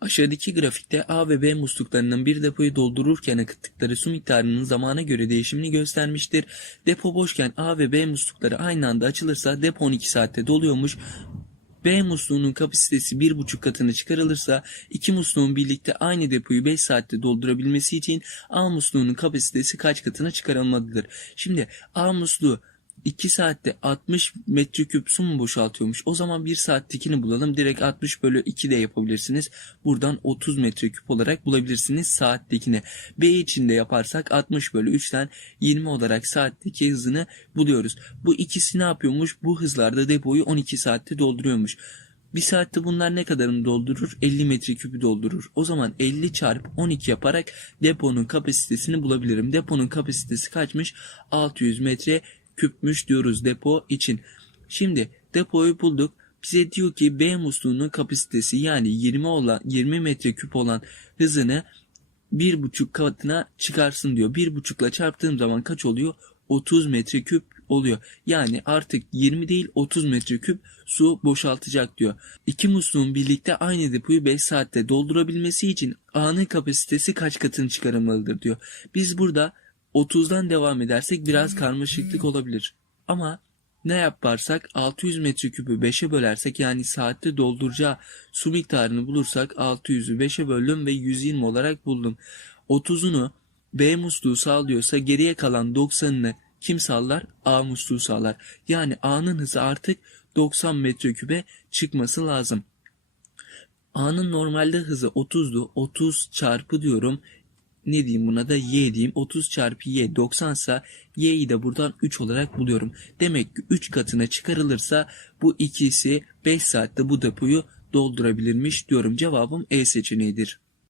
Aşağıdaki grafikte A ve B musluklarının bir depoyu doldururken akıttıkları su miktarının zamana göre değişimini göstermiştir. Depo boşken A ve B muslukları aynı anda açılırsa depo 12 saatte doluyormuş. B musluğunun kapasitesi 1,5 katına çıkarılırsa iki musluğun birlikte aynı depoyu 5 saatte doldurabilmesi için A musluğunun kapasitesi kaç katına çıkarılmalıdır? Şimdi A musluğu 2 saatte 60 metreküp su mu boşaltıyormuş? O zaman 1 saattekini bulalım. Direkt 60 bölü 2 de yapabilirsiniz. Buradan 30 metreküp olarak bulabilirsiniz saattekini. B için de yaparsak 60 bölü 3'ten 20 olarak saatteki hızını buluyoruz. Bu ikisi ne yapıyormuş? Bu hızlarda depoyu 12 saatte dolduruyormuş. Bir saatte bunlar ne kadarını doldurur? 50 metreküpü doldurur. O zaman 50 çarpı 12 yaparak deponun kapasitesini bulabilirim. Deponun kapasitesi kaçmış? 600 metre küpmüş diyoruz depo için. Şimdi depoyu bulduk. Bize diyor ki B musluğunun kapasitesi yani 20 olan 20 metreküp olan hızını bir buçuk katına çıkarsın diyor. Bir buçukla çarptığım zaman kaç oluyor? 30 metreküp oluyor. Yani artık 20 değil 30 metreküp su boşaltacak diyor. İki musluğun birlikte aynı depoyu 5 saatte doldurabilmesi için A'nın kapasitesi kaç katını çıkarılmalıdır diyor. Biz burada 30'dan devam edersek biraz karmaşıklık olabilir. Ama ne yaparsak 600 metreküpü 5'e bölersek yani saatte dolduracağı su miktarını bulursak 600'ü 5'e böldüm ve 120 olarak buldum. 30'unu B musluğu sağlıyorsa geriye kalan 90'ını kim sağlar? A musluğu sağlar. Yani A'nın hızı artık 90 metreküpe çıkması lazım. A'nın normalde hızı 30'du. 30 çarpı diyorum. Ne diyeyim buna da y diyeyim. 30 çarpı y 90 ise y'yi de buradan 3 olarak buluyorum. Demek ki 3 katına çıkarılırsa bu ikisi 5 saatte bu depoyu doldurabilirmiş diyorum. Cevabım E seçeneğidir.